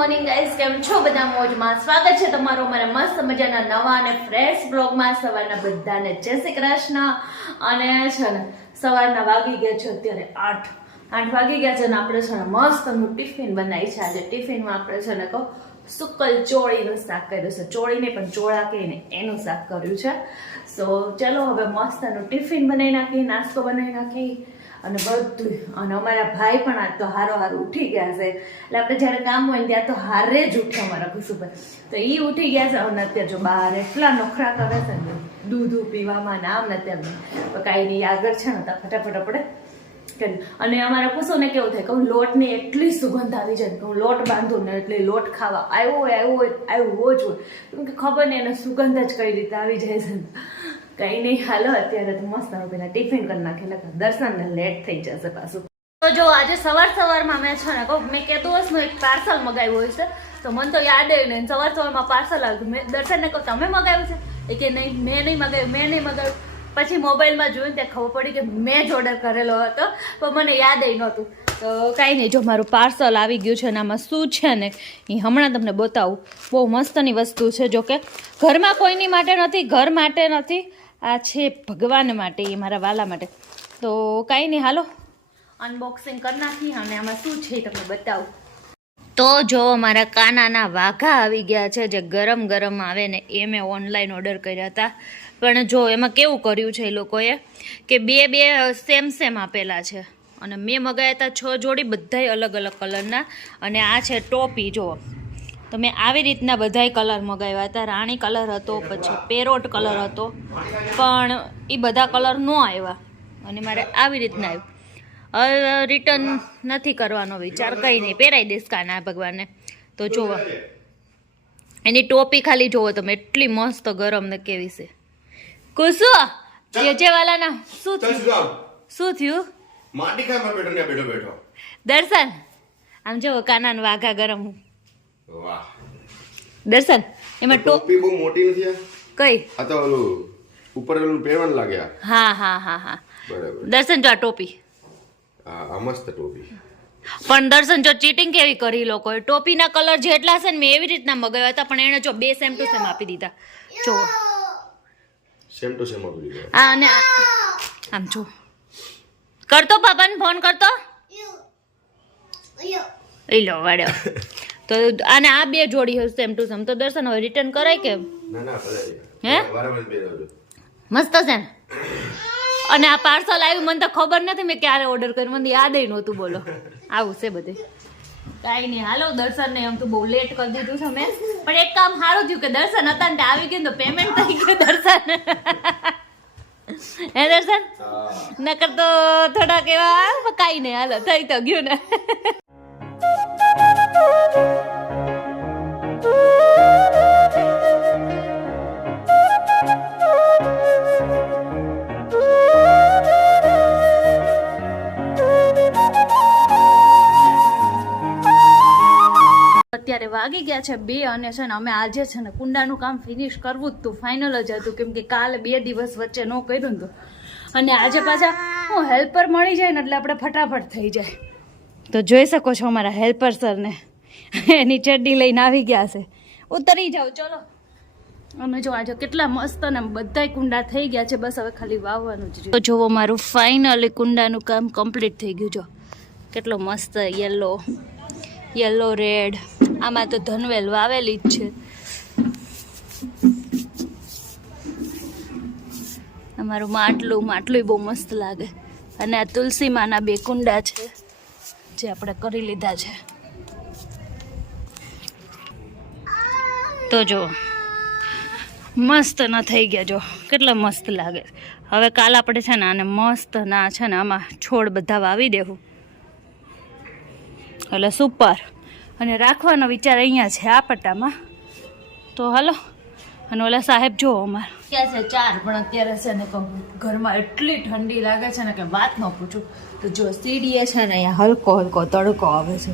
Morning guys, કેમ છો બધા? મોજમાં સ્વાગત છે તમારું અમારા મસ્ત મજાના નવા અને ફ્રેશ બ્લોગમાં. સવારના બધાને જય શ્રી કૃષ્ણ. અને છે ને સવારના વાગી ગયા છે અત્યારે 8 વાગી ગયા છે ને આપણે છે ને મસ્તનું ટિફિન બનાવી છે. આજે ટિફિનમાં આપણે છે ને કહું સુકલ ચોળીનું શાક કર્યું છે. ચોળીને પણ ચોળા કહીને એનું શાક કર્યું છે. સો ચલો હવે મસ્તનું ટિફિન બનાવી નાખી, નાસ્તો બનાવી નાખી અને બધું. અને અમારા ભાઈ પણ આજ તો હારો ઉઠી ગયા છે. એટલે આપણે જ્યારે કામ હોય ત્યાં તો હારે જ ઉઠે અમારા ખુશુભાઈ. તો એ ઉઠી ગયા છે અને અત્યારે જો બહાર એટલા નખરા કરે છે ને દૂધ પીવામાં ને આમ ને તેમ. તો કાંઈ નહીં, આગળ છે ને તો ફટાફટ આપણે કરી. અને અમારા કુસુને કેવું થાય કે લોટની એટલી સુગંધ આવી જાય કે હું લોટ બાંધું ને એટલે લોટ ખાવા આવ્યો જ હોય. કેમ કે ખબર નહીં એને સુગંધ જ કઈ રીતે આવી જાય છે. કઈ નહીં, હાલો અત્યારે તો મસ્ત પેલા ટિફિન કરી નાખે એટલે દર્શનને લેટ થઈ જશે પાછું. તો જો આજે સવારમાં મેં છે ને કહું મેં કહેતું વર્ષનું એક પાર્સલ મગાવ્યું હોય છે. તો મને તો યાદ આવ્યું નહીં, સવારમાં પાર્સલ આવ્યું. મેં દર્શનને કહું તમે મગાવ્યું છે? એ કે નહીં મેં નહીં મગાવ્યું. પછી મોબાઈલમાં જોયું ત્યાં ખબર પડી કે મેં જ ઓર્ડર કરેલો હતો, પણ મને યાદ નહોતું. તો કાંઈ નહીં, જો મારું પાર્સલ આવી ગયું છે અને આમાં શું છે ને એ હમણાં તમને બતાવું. બહુ મસ્તની વસ્તુ છે. જો કે ઘરમાં કોઈની માટે નથી, ઘર માટે નથી, આ છે ભગવાન માટે, એ મારા વાલા માટે. તો કાંઈ નહીં, હાલો અનબોક્સિંગ કરી નાખી અને આમાં શું છે એ તમને બતાવું. તો જો મારા કાનાના વાઘા આવી ગયા છે, જે ગરમ આવે ને એ મેં ઓનલાઈન ઓર્ડર કર્યા હતા. પણ જો એમાં કેવું કર્યું છે એ લોકોએ કે બે સેમ આપેલા છે. અને મેં મગાવ્યા હતા 6 જોડી, બધાય અલગ કલરના. અને આ છે ટોપી. જો તો મેં આવી રીતના બધાય કલર મગાવ્યા હતા. રાણી કલર હતો, પછી પેરોટ કલર હતો, પણ એ બધા કલર ન આવ્યા અને મારે આવી રીતના આવ્યું. રિટર્ન નથી કરવાનો વિચાર, કંઈ નહીં, પહેરાઈ દઈશ કાના ભગવાનને. તો જુઓ એની ટોપી ખાલી જુઓ તમે, એટલી મસ્ત ગરમ ને કેવી છે. કુસુ જે વાલાના શું થયું? માટી ખાવા બેઠો દર્શન આમ જો કાના વાઘા ગરમ. વાહ દર્શન એમાં ટોપી બહુ મોટી નથી. કઈ આ તો ઓલું ઉપર ઓલું પહેરવાનું લાગ્યા. હા બરાબર. દર્શન જો આ ટોપી. આ મસ્ત ટોપી. પણ દર્શન જો ચીટિંગ કેવી કરી લોકોએ. ટોપીના કલર જેટલા છે ને મેં એવી રીતના મગાવ્યા હતા, પણ એને જો 2 સેમ ટુ સેમ આપી દીધા. જો સેમ ટુ સેમ આપી દીધા. આ અને આમ જો કરતો પાપાને ફોન કરતો એ લો વાડ્યો. તો આને આ 2 જોડી હશે સેમ ટુ સેમ. તો દર્શન હવે રિટર્ન કરાય કે ના હે? બરાબર પહેરાવજો. મસ્ત છે ને. અને આ પાર્સલ આવ્યું મને તો ખબર નથી મેં ક્યારે ઓર્ડર કર્યું, મને યાદ નહોતું. બોલો આવું છે બધે. કાંઈ નહીં, હાલો દર્શનને એમ તો બહુ લેટ કરી દીધું છે મેં. પણ એક કામ સારું થયું કે દર્શન હતા ને આવી ગયું તો પેમેન્ટ થઈ ગયું દર્શન. હે દર્શન? નકર તો થોડાક એવા કાંઈ નહીં, હાલો થઈ તો ગયું ને. અત્યારે વાગી ગયા છે 2 અને છે ને અમે આજે છે ને કુંડાનું કામ ફિનિશ કરવું જ હતું, ફાઇનલ જ હતું. કેમ કે કાલે 2 દિવસ વચ્ચે ન કર્યું ને તો. અને આજે પાછા હું હેલ્પર મળી જાય ને એટલે આપણે ફટાફટ થઈ જાય. તો જોઈ શકો છો અમારા હેલ્પર સરને, એની ચડ્ડી લઈને આવી ગયા છે. ઉતરી જાઓ ચલો. અમે જો આજે કેટલા મસ્ત ને બધાય કુંડા થઈ ગયા છે, બસ હવે ખાલી વાવવાનું જ. તો જોવો મારું ફાઇનલી કુંડાનું કામ કમ્પ્લીટ થઈ ગયું. જો કેટલો મસ્ત યલો રેડ. આમાં તો ધનવેલ વાવેલી જ છે. અમારું માટલું બહુ મસ્ત લાગે. અને આ તુલસીમાંના 2 કુંડા છે જે આપણે કરી લીધા છે. તો જો મસ્ત ના થઈ ગયા, જો કેટલા મસ્ત લાગે. હવે કાલ આપણે છે ને આને મસ્ત ના છે ને આમાં છોડ બધા વાવી દેવું એટલે સુપર. અને રાખવાનો વિચાર અહીંયા છે આ પટ્ટામાં. તો હાલો. અને ઓલા સાહેબ જો અમારે ક્યાં છે 4, પણ અત્યારે છે ને ઘરમાં એટલી ઠંડી લાગે છે ને કે વાત ન પૂછું. તો જો સીડીએ છે ને અહીંયા હલકો તડકો આવે છે,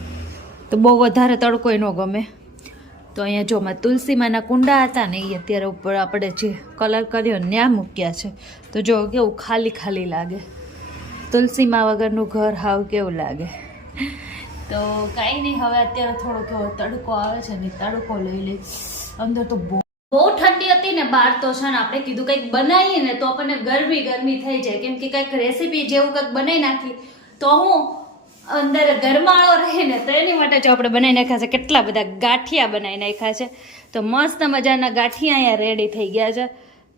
તો બહુ વધારે તડકો ન ગમે. તો અહીંયા જો માં તુલસીમાંના કુંડા હતા ને એ અત્યારે ઉપર આપણે જે કલર કર્યો ને ત્યાં મૂક્યા છે. તો જો કેવું ખાલી લાગે. તુલસીમાં વગરનું ઘર હાવ કેવું લાગે. તો કાંઈ નહીં, હવે અત્યારે થોડો કેવો તડકો આવે છે ને તડકો લઈ લઈ. અંદર તો બહુ ઠંડી હતી ને બહાર, તો છે ને આપણે કીધું કંઈક બનાવીએ ને તો આપણને ગરમી થઈ જાય, કેમ કે કંઈક રેસીપી જેવું કંઈક બનાવી નાખી તો હું અંદર ગરમાળો રહે ને, તો એની માટે જો આપણે બનાવી નાખ્યા છે કેટલા બધા ગાંઠિયા બનાવી નાખ્યા છે. તો મસ્ત મજાના ગાંઠિયા અહીંયા રેડી થઈ ગયા છે.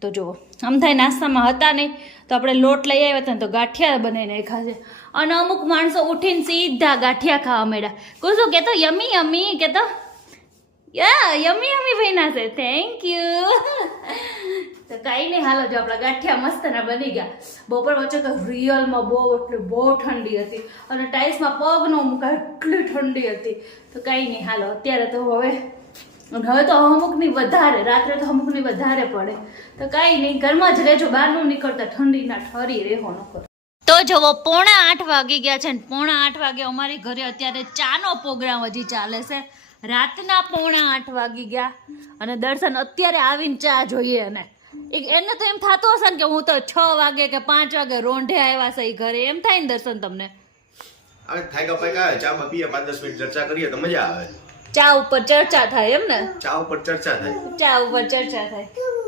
તો જુઓ, આમ થાય નાસ્તામાં હતા નહીં તો આપણે લોટ લઈ આવ્યા હતા ને તો ગાંઠિયા બનાવી નાખ્યા છે. અને અમુક માણસો ઉઠીને સીધા ગાંઠિયા ખાવા માંડ્યા. કુશું કહેતો યમી યમી કહેતો, યમી યમી બન્યા છે, થેન્ક યુ. તો કાંઈ નહીં, હાલો જો આપણા ગાંઠિયા મસ્તના બની ગયા. બપોર વચ્ચે તો રિયલમાં બહુ ઠંડી હતી અને ટાઈલ્સમાં પગ ન મૂકાય એટલી ઠંડી હતી. તો કાંઈ નહીં, હાલો અત્યારે તો હવે તો અમુકની વધારે, રાત્રે તો અમુકની વધારે પડે. તો કાંઈ નહીં, ઘરમાં જ રહેજો, બહારનું નીકળતા ઠંડીના ઠરી રહેવો ન કરો. તો જુઓ 7:45 વાગી ગયા છે ને 7:45 વાગે અમારી ઘરે અત્યારે ચાનો પ્રોગ્રામ હજી ચાલે છે. રાતના 7:45 વાગી ગયા અને દર્શન અત્યારે આવીને ચા જોઈએ. અને એને તો એમ થતું હશે ને કે હું તો 6 વાગે કે 5 વાગે રોંઢે આવ્યા છે ઘરે, એમ થાય ને દર્શન તમને? હવે થાય કે ચા માં પીએ 5-10 મિનિટ ચર્ચા કરીએ તો મજા આવે. ચા ઉપર ચર્ચા થાય એમ ને? ચા ઉપર ચર્ચા થાય.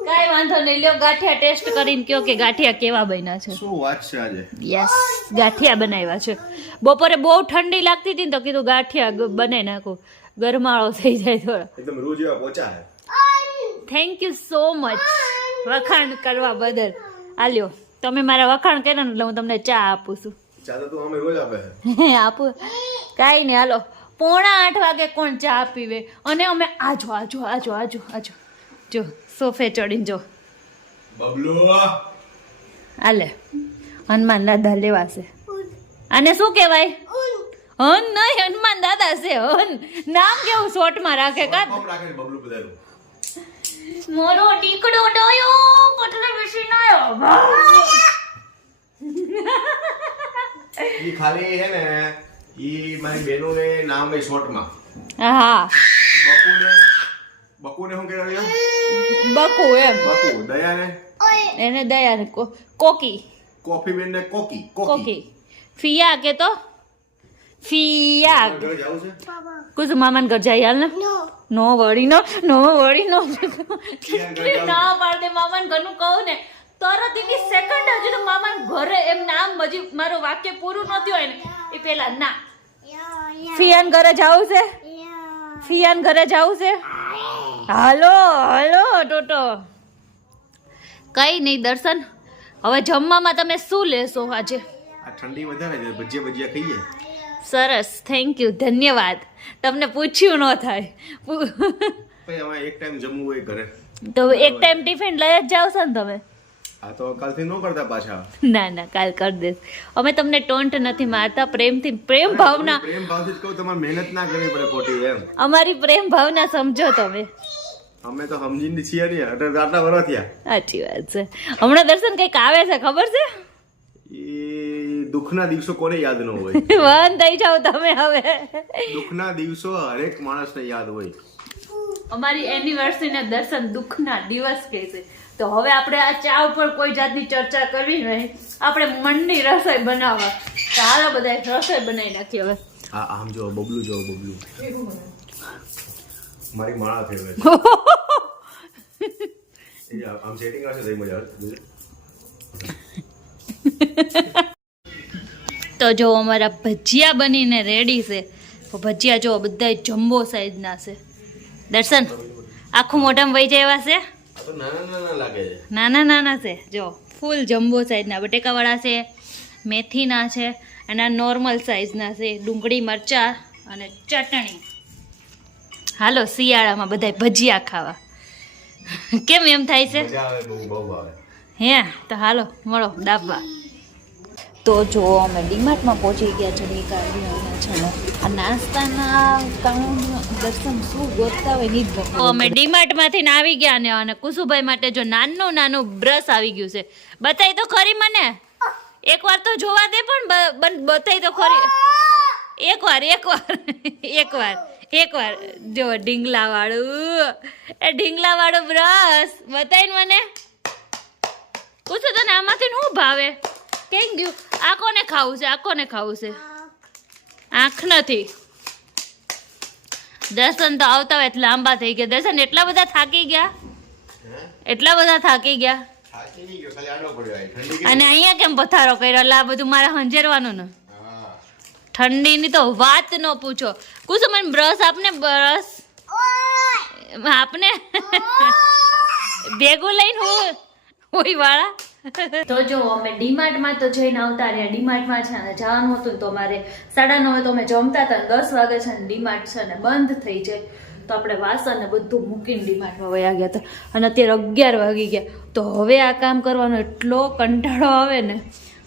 કાઈ વાંધો નહીં, લ્યો ગાંઠિયા ટેસ્ટ કરીને કયો કે ગાંઠિયા કેવા બન્યા છે. શું વાત છે આજે? યસ, ગાંઠિયા બનાવ્યા છે. બપોરે બહુ ઠંડી લાગતી હતી ને તો કીધું ગાંઠિયા બનાવી નાખું, ગરમાળો થઈ જાય થોડો. એકદમ રૂ જેવા પોચા છે. થેન્ક યુ સો મચ વખાણ કરવા બદલ. આલ્યો, તમે મારા વખાણ કર્યા ને એટલે હું તમને ચા આપું છું. ચા તો તું અમે રોજ આપે આપું, કાંઈ નહીં. હાલો 7:45 વાગે કોણ ચા પીવે? અને અમે આજો જો સોફે ચડીને જો બબલો આલે હનુમાન દાદા લેવાશે. આને શું કહેવાય? હન નહીં, હનુમાન દાદા છે. હન નામ કેવું શોર્ટમાં રાખે કા? રાખે બબલુ બધાનું. મોરો ટીકડો ડાયો પટલે બેસીને આવ્યો. ઈ ખાલી હે ને, ઈ મારી બેનોને નામ એ શોર્ટમાં. હા, બકુને શું કહેવાય? બકુ એમ. બકુ. દયાને? એને દયાને કોકી. કોફી બેન ને કોકી. ફિયા કે તો ફિયા. ઘરે જાવું છે? કુછ મામાન ઘર જાય હાલ ને. નો વળી ના પાડ દે મામાન ઘરનું કહું ને તરત એની સેકન્ડ હજી તો મામાન ઘરે એમ નામ હજી મારું વાક્ય પૂરું ન થયું હોય ને એ પેલા ના. ફિયાન ઘરે જાવું છે. હાલો ટોટો. કઈ નહીં દર્શન, હવે જમવામાં તમે શું લેશો આજે? આ ઠંડી વધારે છે, ભજીયા ખાઈએ. સરસ, થેન્ક યુ, ધન્યવાદ. તમને પૂછ્યું ન થાય. ભાઈ અમારે એક ટાઈમ જમવું હોય ઘરે તો એક ટાઈમ ટિફિન લઈ જ જાવ છો ને તમે? આ તો કાલથી ન કરતા પાછા. ના કાલ કરી દઈશ. અમે તમને ટોન્ટ નથી મારતા, પ્રેમથી, પ્રેમ ભાવના. પ્રેમ ભાવથી જ કહું, તમારે મહેનત ના કરવી પડે ખોટી એમ. અમારી પ્રેમ ભાવના સમજો તમે. અમે તો સમજીને છીએ ને, આટલા વર્ષ થયા. સાચી વાત છે. હમણાં દર્શન કઈક આવે છે ખબર છે? એ દુઃખના દિવસો કોને યાદ ન હોય? વન થઈ જાવ તમે હવે. દુઃખના દિવસો હરેક માણસને યાદ હોય. અમારી એનિવર્સરી ને દર્શન દુઃખના દિવસ કહે છે. તો હવે આપણે આ ચા ઉપર કોઈ જાતની ચર્ચા કરવી નહીં, આપણે મનની રસોઈ બનાવવા. તો હાલો બધા રસોઈ બનાવી નાખીએ હવે. આમ જો બબલું મારી માળા ફેરવે છે. આમ સેટિંગ આવશે તો મજા આવે. તો જો અમારા ભજીયા બનીને રેડી છે. ભજીયા જો બધા જમ્બો સાઈઝના છે. દર્શન આખું મોઢામાં વહી જાય એવા છે. નાના લાગે છે. નાના છે જો, ફૂલ જમ્બો સાઈઝના બટેકાવાળા છે, મેથીના છે અને આ નોર્મલ સાઈઝના છે. ડુંગળી મરચાં અને ચટણી. હાલો શિયાળામાં બધાય ભજીયા ખાવા. કેમ એમ થાય છે? મજા આવે, બહુ આવે. હે તો હાલો મળો ડાબા. તો જો અમે ડીમાર્ટમાં પહોંચી ગયા છે. આ નાસ્તાના કામ દર્શન શું ગોતતા હોય નહીં. તો અમે ડીમાર્ટમાંથી આવી ગયા ને, અને કુસુભાઈ માટે જો નાનું બ્રશ આવી ગયું છે. બતાવી તો ખરી મને, એકવાર તો જોવા દે. પણ બતાવી તો ખરી એકવાર જો ઢીંગલા વાળું બ્રશ બતાવીને મને. કુસુ તને આમાંથી શું ભાવે? કેમ ગયું? આ કોને ખાવું છે? આંખ નથી. દર્શન તો આવતા હોય એટલે લાંબા થઈ ગયા. દર્શન એટલા બધા થાકી ગયા, એટલા બધા થાકી ગયા. થાકી નહીં ગયો, ખાલી આડો પડ્યો આ ઠંડી અને અહીંયા કેમ પથારો કર્યો? એટલે આ બધું મારે હંજરવાનું ને. હા ઠંડીની તો વાત ન પૂછો. કુસુમ મને બ્રશ આપને, બ્રશ આપને ભેગું લઈને હોય વાળા. તો જો અમે ડીમાર્ટમાં તો જઈને આવતા રહ્યા. ડીમાર્ટમાં છે ને જવાનું હતું તો અમારે 9:30 તો અમે જમતા હતા. 10 વાગે છે ને ડીમાર્ટ છે ને બંધ થઈ જાય. તો આપણે વાસણ ને બધું મૂકીને ડીમાર્ટમાં વયા ગયા હતા અને અત્યારે 11 વાગી ગયા. તો હવે આ કામ કરવાનો એટલો કંટાળો આવે ને.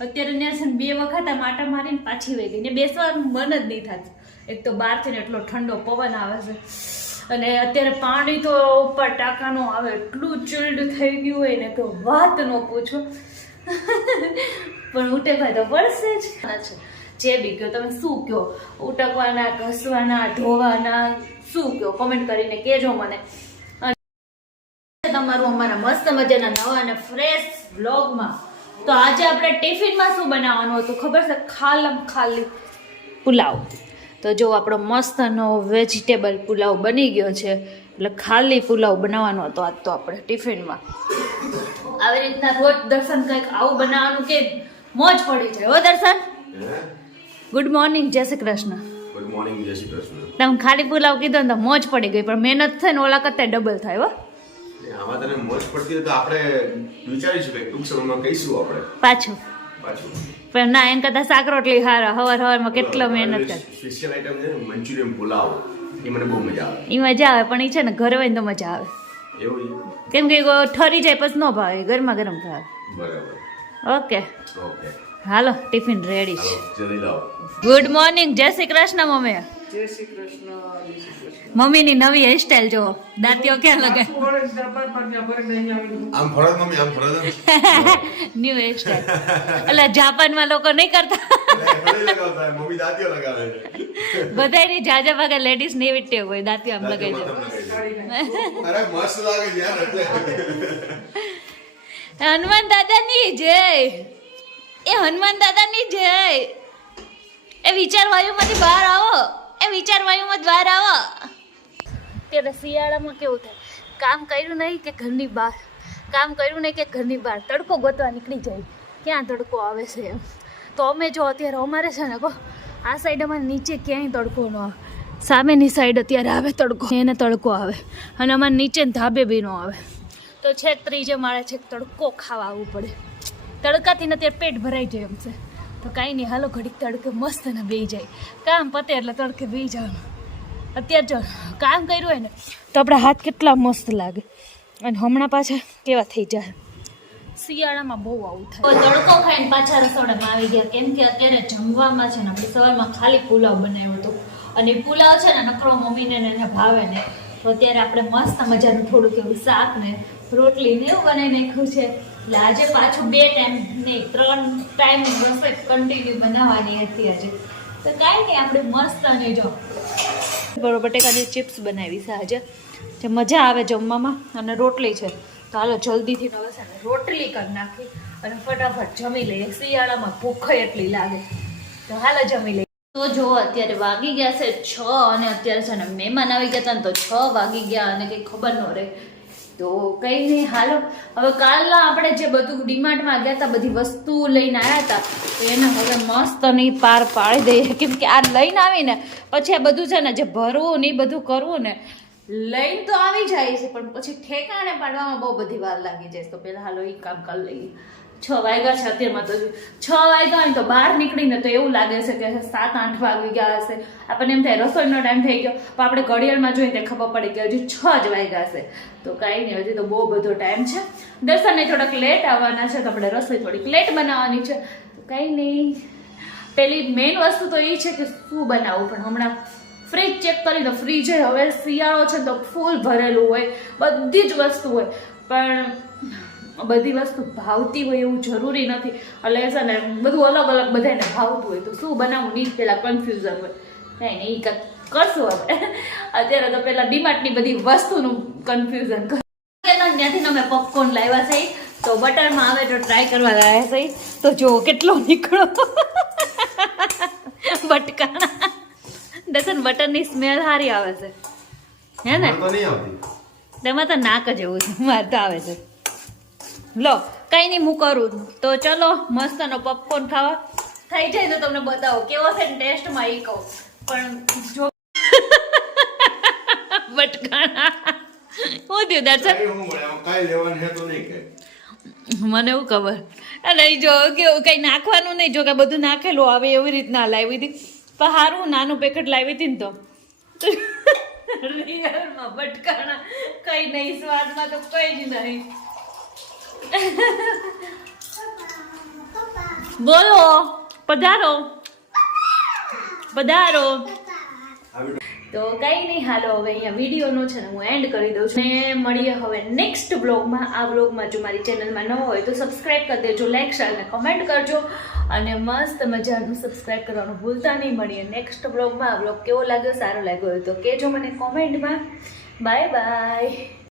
અત્યારે ને છે ને 2 વખત આમ આટા મારીને પાછી વહી ગઈ ને બેસવાનું મન જ નહીં થતું. એક તો બહારથી ને એટલો ઠંડો પવન આવે છે અને અત્યારે પાણી તો ઉપર ટાંકાનો આવે એટલું ચિલ્ડ થઈ ગયું હોય ને કે વાત ન પૂછો. પણ ઉટેકવા તો પડશે જ. જે બી કહો તમે શું કહો, ઉટકવાના, ઘસવાના, ધોવાના, શું કહો કમેન્ટ કરીને કહેજો મને. તમારું અમારા મસ્ત મજાના નવા અને ફ્રેશ વ્લોગમાં. તો આજે આપણે ટિફિનમાં શું બનાવવાનું હતું ખબર છે? ખાલી પુલાવ. તો જો આપણો મસ્તનો વેજીટેબલ પુલાવ બની ગયો છે. એટલે ખાલી પુલાવ બનાવવાનો હતો આજ તો આપણે ટિફિનમાં. આવી રીતના રોજ દર્શન કંઈક આવું બનાવવાનું કે મોજ પડી જાય. હો દર્શન, ગુડ મોર્નિંગ, જય શ્રી કૃષ્ણ. ગુડ મોર્નિંગ, જય શ્રી કૃષ્ણ. તમે ખાલી પુલાવ કીધો ને તો મોજ પડી ગઈ, પણ મહેનત થાય ને ઓલા કરતા ડબલ થાય. હો આમાં તને મોજ પડતી હોય તો આપણે વિચારીશું કે ટૂંક સમયમાં કહીશું આપણે પાછું. પણ ના, એમ કરતા શાક રોટલી હારા હવારમાં કેટલો મહેનત કરે. સ્પેશિયલ આઈટમ છે મંચુરિયન પુલાવ, એ મને બહુ મજા આવે. એ મજા આવે, પણ એ છે ને ઘરે હોય ને તો મજા આવે. એવું કેમ કે ઠરી જાય પછી ન ભાવે, ગરમા ગરમ ભાવે. બરાબર. ઓકે ઓકે, હાલો ટિફિન રેડી છે. જલ્દી લાવો. ગુડ મોર્નિંગ, જય શ્રી કૃષ્ણ મમ્મી. જય શ્રી કૃષ્ણ. મમ્મીની નવી હેરસ્ટાઈલ જો, દાંતીઓ ક્યાં લગાય. આમ ફરજ મમ્મી, આમ ફરજ. New hairstyle. એટલે જાપાનમાં લોકો નહીં કરતા. મમ્મી દાંતીઓ લગાવે છે. બધાયની જાજા ભાગે લેડીઝ ને એવી ટેવ હોય, દાંતીઓ આમ લગાવી દે. અરે મસ્ત લાગે છે યાર. એટલે હનુમાન દાદાની જય. એ હનુમાન દાદાની જય. એ વિચાર વાયુમાંથી બહાર આવો. એ વિચાર વાયુમાં બહાર આવો. અત્યારે શિયાળામાં કેવું થાય, કામ કર્યું નહીં કે ઘરની બહાર, કામ કર્યું નહીં કે ઘરની બહાર, તડકો ગોતવા નીકળી જાય. ક્યાં તડકો આવે છે એમ. તો અમે જો અત્યારે અમારે છે ને કહો આ સાઈડ અમારે નીચે ક્યાંય તડકો ન આવે. સામેની સાઈડ અત્યારે આવે તડકો, એને તડકો આવે. અને અમારે નીચે ધાબે બી ન આવે. તો છેક ત્રીજે માળે છેક તડકો ખાવા આવવું પડે. તડકાથી ને અત્યારે પેટ ભરાઈ જાય એમ છે. તો કાંઈ નહીં, હાલો ઘડીક તડકે મસ્ત ને બેસી જાય. કામ પતે એટલે તડકે બેસી જવાનું. અત્યારે જો કામ કર્યું હોય ને તો આપણા હાથ કેટલા મસ્ત લાગે. અને હમણાં પાછા કેવા થઈ જાય. શિયાળામાં બહુ આવું થાય. તડકો ખાઈને પાછા રસોડામાં આવી ગયા. કેમ કે અત્યારે જમવામાં છે ને આપણે સવારમાં ખાલી પુલાવ બનાવ્યો હતો. અને પુલાવ છે ને નકરો મમ્મીને એને ભાવે ને. તો અત્યારે આપણે મસ્ત મજાનું થોડુંક એવું શાક ને રોટલી ને એવું બનાવી નાખ્યું છે. એટલે આજે પાછું 2 ટાઈમ નહીં 3 ટાઈમ રસોઈ કન્ટિન્યુ બનાવવાની હતી આજે. તો કાંઈ નહીં, આપણે મસ્ત અને જો બરોબર બટેકાની ચિપ્સ બનાવી છે આજે, જે મજા આવે જમવામાં. અને રોટલી છે તો હાલો જલ્દીથી હવે છે ને રોટલી કરી નાખી અને ફટાફટ જમી લઈએ. શિયાળામાં ભૂખ એટલી લાગે. તો હાલો જમી લઈએ. તો જો અત્યારે વાગી ગયા છે 6 અને અત્યારે છે ને મહેમાન આવી ગયા હતા ને તો 6 વાગી ગયા અને કંઈ ખબર ન રહે. તો કંઈ નહીં, હાલો હવે કાલના આપણે જે બધું ડીમાર્ટમાં ગયા હતા, બધી વસ્તુ લઈને આવ્યા હતા, તો એને હવે મસ્ત નહીં પાર પાડી દઈએ. કેમ કે આ લઈને આવીને પછી આ બધું છે ને જે ભરવું ને એ બધું કરવું ને, લઈને તો આવી જાય છે પણ પછી ઠેકાણે પાડવામાં બહુ બધી વાર લાગી જાય. તો પહેલાં હાલો એ કામ કરી લઈએ. 6 વાગ્યા છે અત્યારમાં, તો 6 વાગ્યા હોય તો બહાર નીકળીને તો એવું લાગે છે કે 7-8 વાગી ગયા હશે. આપણને એમ થાય રસોઈનો ટાઈમ થઈ ગયો, પણ આપણે ઘડિયાળમાં જોઈને ખબર પડે કે હજી 6 જ વાગ્યા હશે. તો કાંઈ નહીં, હજી તો બહુ બધો ટાઈમ છે. દર્શનને થોડાક લેટ આવવાના છે તો આપણે રસોઈ થોડીક લેટ બનાવવાની છે. તો કાંઈ નહીં, પેલી મેઇન વસ્તુ તો એ છે કે શું બનાવવું. પણ હમણાં ફ્રીજ ચેક કરી દો. ફ્રીજ હવે શિયાળો છે તો ફૂલ ભરેલું હોય, બધી જ વસ્તુ હોય. પણ બધી વસ્તુ ભાવતી હોય એવું જરૂરી નથી. એટલે છે ને બધું અલગ અલગ બધાને ભાવતું હોય. તો શું બનાવવું નહીં પેલા કન્ફ્યુઝન હોય. કાંઈ નહીં, એ કરશું આપણે. અત્યારે તો પેલા ડીમાર્ટની બધી વસ્તુનું કન્ફ્યુઝન કર. ત્યાંથી અમે પોપકોર્ન લાવ્યા છે, તો બટરમાં આવે તો ટ્રાય કરવા લાવ્યા છે. તો જો કેટલો નીકળો બટકાણા. દર્શન બટરની સ્મેલ સારી આવે છે. હે ને મને તો નહીં આવતી. તેમાં તો નાક જ એવું છે મારે તો આવે છે લો કઈ નહીં હું કરું તો ચલો મસ્તનો પોપકોર્ન ખાવા થઈ જાય તો તમને બતાવો કેવો છે ને ટેસ્ટમાં એ કહું પણ જો બટકાણા હું થયું દર્શન કઈ હું મળે આમાં કાંઈ લેવાનું છે તો નહીં કઈ. મને એવું ખબર અને જો કેવું કઈ નાખવાનું નહીં જો કે બધું નાખેલું આવે એવી રીતના લાવી હતી પણ સારું નાનું પેકેટ લાવી હતી ને તો રિયલમાં બટકાણા કઈ નહીં સ્વાદમાં તો કઈ જ નહીં બોલો પધારો પધારો આવી તો કઈ નહીં હાલો હવે અહીંયા વિડીયોનો છે ને હું એન્ડ કરી દઉં છું ને મળીએ હવે નેક્સ્ટ બ્લોગમાં આ બ્લોગમાં જો મારી ચેનલમાં ન હોય તો સબસ્ક્રાઈબ કરી દેજો લાઈક શેર અને કમેન્ટ કરજો અને મસ્ત મજાનું સબસ્ક્રાઈબ કરવાનું ભૂલતા નહીં મળીએ નેક્સ્ટ બ્લોગમાં આ બ્લોગ કેવો લાગ્યો સારો લાગ્યો હોય તો કહેજો મને કોમેન્ટમાં બાય બાય